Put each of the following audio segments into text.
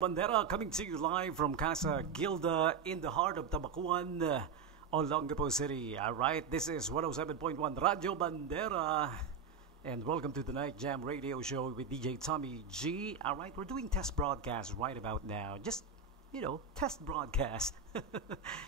Bandera coming to you live from Casa Gilda in the heart of Tabacuan, Olongapo City. Alright, this is 107.1 Radio Bandera. And welcome to the Night Jam Radio Show with DJ Tommy G. Alright, we're doing test broadcast right about now. Just, test broadcast.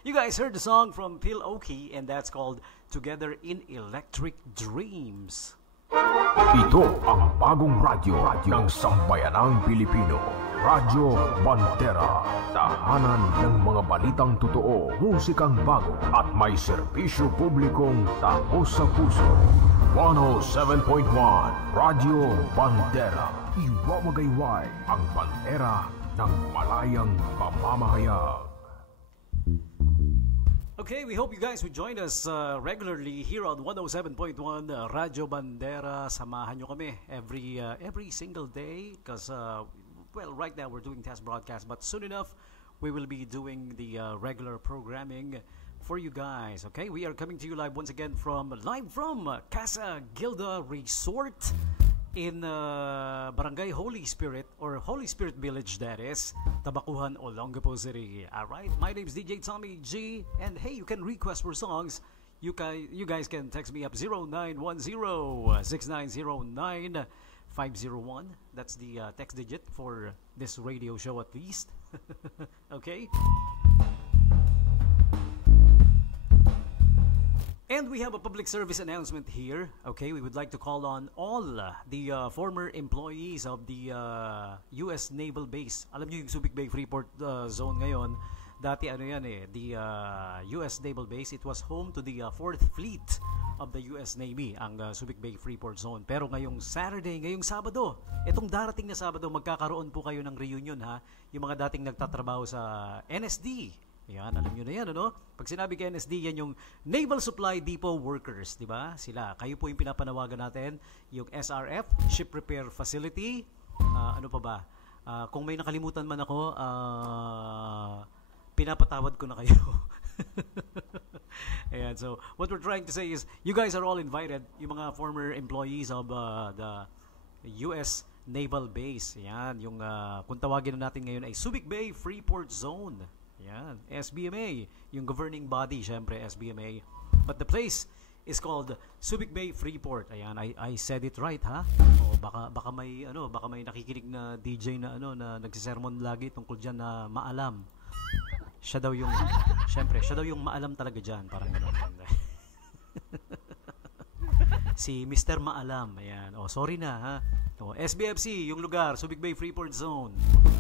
You guys heard the song from Phil Oakey, and that's called Together in Electric Dreams. Ito ang bagong radyo ng sambayanang Pilipino. Radyo Bandera, tahanan ng mga balitang totoo, musikang bago at may serbisyo publikong taos sa puso. 107.1 Radyo Bandera. Iwawagayway ang bandera ng malayang pamamahayag. Okay, we hope you guys will join us regularly here on 107.1 Radyo Bandera. Samahan nyo kami every single day because right now we're doing test broadcast, but soon enough we will be doing the regular programming for you guys. Okay, we are coming to you live once again from Casa Gilda Resort in Barangay Holy Spirit, or Holy Spirit Village, that is, Tabacuan, Olongapo City. Alright, my name is DJ Tommy G, and hey, you can request for songs. You guys can text me up 0910-6909-501. That's the text digit for this radio show, at least. Okay? And we have a public service announcement here. Okay, we would like to call on all the former employees of the U.S. Naval Base. Alam niyo yung Subic Bay Freeport zone ngayon. Dati the U.S. Naval Base, it was home to the 4th Fleet of the U.S. Navy, ang Subic Bay Freeport Zone. Pero ngayong Sabado, itong darating na Sabado, magkakaroon po kayo ng reunion, ha? Yung mga dating nagtatrabaho sa NSD. Yan, alam nyo na yan, ano? Pag sinabi kay NSD, yan yung Naval Supply Depot Workers, di ba? Sila, kayo po yung pinapanawagan natin, yung SRF, Ship Repair Facility, ano pa ba? Kung may nakalimutan man ako, pinapatawad ko na kayo. Ayan, so what we're trying to say is, you guys are all invited, yung mga former employees of the U.S. Naval Base. Yan, yung kung tawagin na natin ngayon ay Subic Bay Freeport Zone. Yan, SBMA, yung governing body, syempre SBMA. But the place is called Subic Bay Freeport. Ayan, I said it right, ha? O baka may nakikinig na DJ na na nagsisermon lagi tungkol diyan na maalam. Siya daw yung maalam talaga diyan, parang gano'n. Si Mr. Maalam, ayan. Oh, sorry na, ha? Oh, SBFC, yung lugar, Subic Bay Freeport Zone.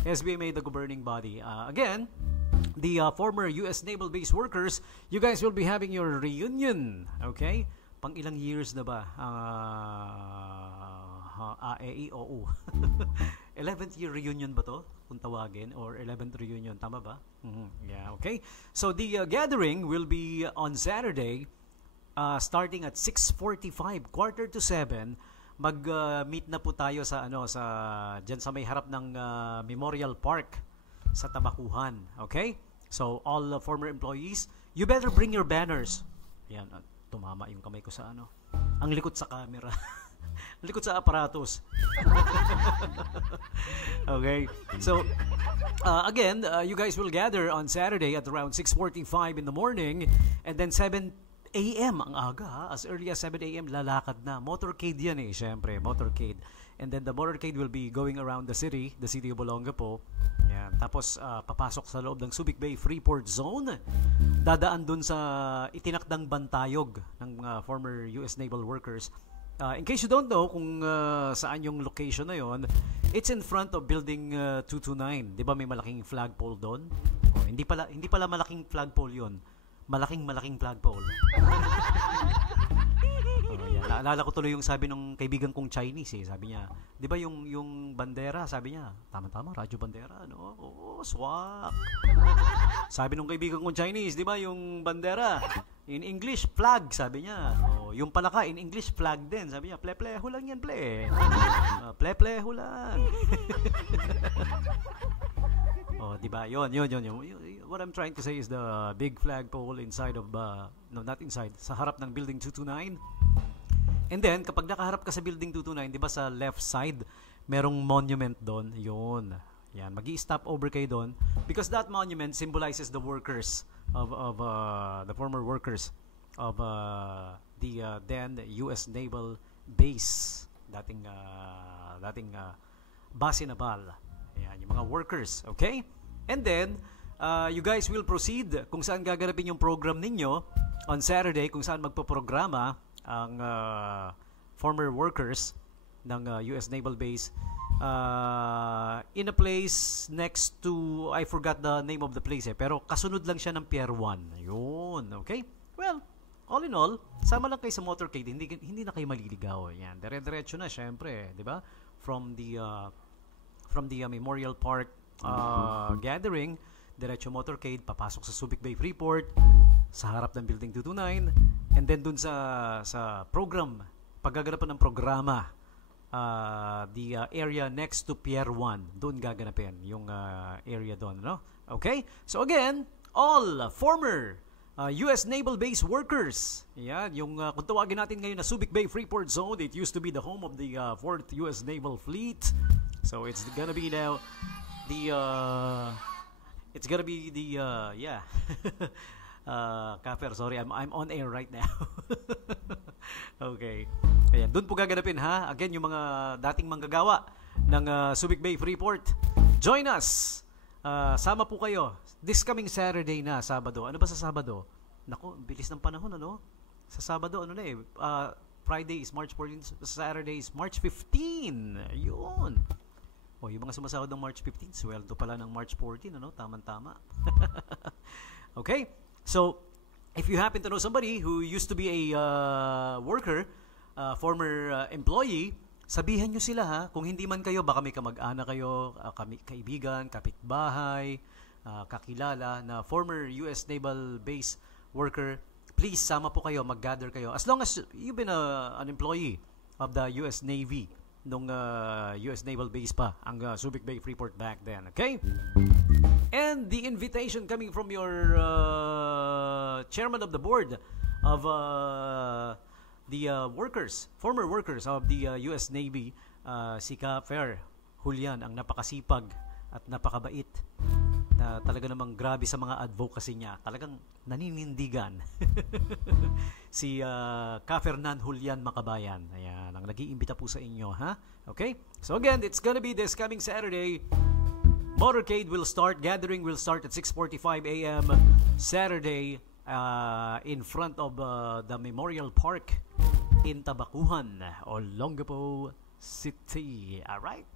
SBMA, the governing body. Again, the former U.S. Naval Base workers, you guys will be having your reunion. Okay? Pang ilang years na ba? AEOO. 11th year reunion ba to? Kung tawagin, or 11th reunion, tama ba? Yeah, okay. So the gathering will be on Saturday, starting at 6:45, 6:45. Mag-meet na po tayo sa diyan sa may harap ng Memorial Park sa Tabacuan. Okay? So all former employees, you better bring your banners. Yan, tumama yung kamay ko sa ang likod sa camera. Likod sa aparatos. Okay. So again, you guys will gather on Saturday at around 6:45 in the morning, and then 7 a.m. ang aga, ha? As early as 7 a.m. lalakad na. Motorcade yan syempre, motorcade. And then the motorcade will be going around the city of Olongapo. Yan. Tapos papasok sa loob ng Subic Bay Freeport Zone. Dadaan dun sa itinakdang bantayog ng former US Naval workers. In case you don't know kung saan yung location na yon, it's in front of building 229. 'Di ba may malaking flagpole doon? Oh, hindi pala malaking flagpole 'yon. Malaking flagpole. Naalala ko tuloy yung sabi ng kaibigan kong Chinese, sabi niya, 'di ba yung bandera, sabi niya, tama, Radyo Bandera, no? Oo, swak. Sabi ng kaibigan kong Chinese, 'di ba yung bandera? In English, flag, sabi niya. Oh, yung palaka, in English, flag din. Sabi niya, ple-pleho lang yan, ple. Ple-pleho lang. Oh, diba? Yun. What I'm trying to say is the big flagpole inside of, not inside, sa harap ng building 229. And then, kapag nakaharap ka sa building 229, di ba sa left side, merong monument doon. Yun. Yan, magi-stop over kayo doon because that monument symbolizes the workers of the former workers of the then US Naval Base, dating base naval. Yan, yung mga workers, okay? And then you guys will proceed kung saan gaganapin yung program ninyo on Saturday, kung saan magpoprograma ang former workers ng US Naval Base in a place next to, I forgot the name of the place pero kasunod lang siya ng Pier 1. Yun, okay? Well, all in all, sama lang kayo sa motorcade, hindi na kayo maliligaw. Yan, dire-diretso na syempre, 'di ba? From the Memorial Park gathering, diretso motorcade, papasok sa Subic Bay Freeport, sa harap ng Building 229, and then dun sa program, paggaganapan ng programa, the area next to Pier 1, doon gaganapin yung area doon, no? Okay? So again, all former US Naval Base workers, yan, yung kung tawagin natin ngayon na Subic Bay Freeport Zone, it used to be the home of the 4th US Naval Fleet. So it's gonna be now the yeah. Kafer, sorry, I'm on air right now. Okay. Ayan, doon po gaganapin ha. Again, yung mga dating manggagawa ng Subic Bay Freeport. Join us. Sama po kayo. This coming Saturday na, Sabado. Ano ba sa Sabado? Naku, bilis ng panahon, ano? Sa Sabado, ano na eh. Friday is March 14, Saturday is March 15. Yun. O, yung mga sumasahod ng March 15, sweldo pala ng March 14, ano? Tama-tama. Okay? So, if you happen to know somebody who used to be a worker, former employee, sabihan nyo sila ha. Kung hindi man kayo, baka may kamag-anak kayo, kaibigan, kapitbahay, kakilala na former US Naval Base worker, please sama po kayo, mag-gather kayo. As long as you've been an employee of the US Navy nung US Naval Base pa, ang Subic Bay Freeport back then, okay? And the invitation coming from your chairman of the board of the workers, former workers of the US Navy, si Kafer Julian, ang napakasipag at napakabait na talaga namang grabe sa mga advocacy niya. Talagang naninindigan. Si Kafernan Julian Makabayan. Ayan, ang nag-iimbita po sa inyo, ha? Okay? So again, it's gonna be this coming Saturday. Motorcade will start, gathering will start at 6:45 a.m. Saturday in front of the Memorial Park in Tabacuan, Olongapo City. Alright?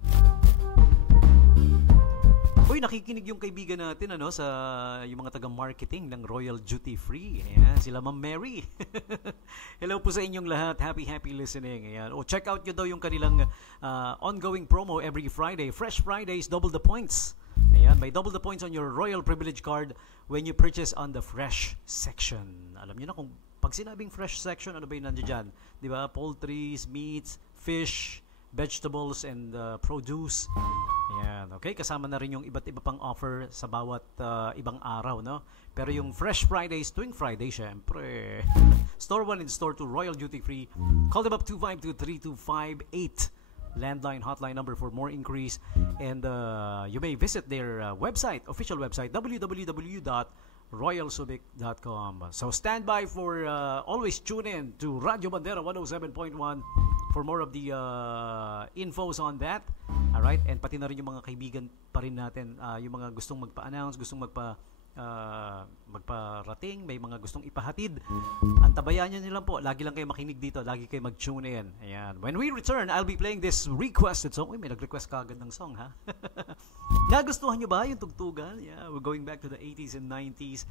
Uy, nakikinig yung kaibigan natin sa yung mga taga-marketing ng Royal Duty Free. Ayan, sila Ma'am Mary. Hello po sa inyong lahat. Happy listening. Ayan. Check out nyo daw yung kanilang ongoing promo every Friday. Fresh Fridays, double the points. Ayan, may double the points on your Royal Privilege Card when you purchase on the Fresh section. Alam nyo na kung pag sinabing Fresh section, ano ba yung nandiyan dyan? Diba? Poultries, meats, fish, vegetables, and produce. Ayan, okay? Kasama na rin yung iba't iba pang offer sa bawat ibang araw, no? Pero yung Fresh Fridays, tuwing Friday, syempre. Store 1 and Store 2, Royal Duty Free. Call them up 252-3258. Landline hotline number for more inquiries. And you may visit their website, official website, www.royalsubic.com. So stand by for, always tune in to Radio Bandera 107.1 for more of the infos on that. Alright? And pati na rin yung mga kaibigan pa rin natin, yung mga gustong magpa-announce, gustong magparating, may mga gustong ipahatid. Antabayan nyo nilang po. Lagi lang kayo makinig dito. Lagi kayo mag-tune in. Ayan. When we return, I'll be playing this requested song. Uy, may nag-request kagad ng song, ha? Nagustuhan nyo ba yung tugtugan? Yeah, we're going back to the 80s and 90s.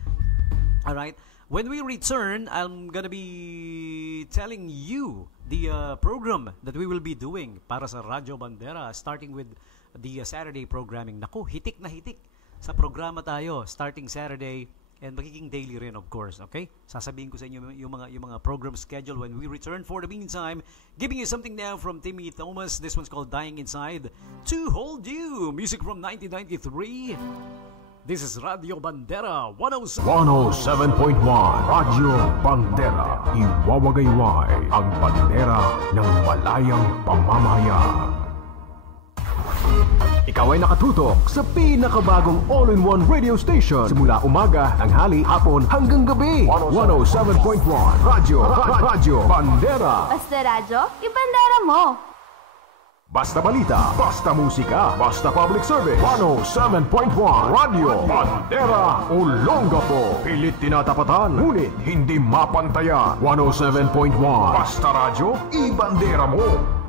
Alright. When we return, I'm gonna be telling you the program that we will be doing para sa Radyo Bandera, starting with the Saturday programming. Naku, hitik na hitik sa programa tayo starting Saturday and magiging daily rin, of course, okay? Sasabihin ko sa inyo yung mga program schedule when we return. For the meantime, giving you something now from Timmy Thomas. This one's called Dying Inside. To Hold You, music from 1993. This is Radio Bandera 107.1 Radio Bandera. Iwawagayway ang bandera ng malayang pamamahayag. Ikaw ay nakatutok sa pinakabagong all-in-one radio station simula umaga, tanghali, hapon hanggang gabi. 107.1 Radyo Bandera. Basta radyo, ibandera mo! Basta balita, basta musika, basta public service. 107.1 Radyo Bandera Olongapo. Pilit tinatapatan, ngunit hindi mapantayan. 107.1 Basta radyo, ibandera mo.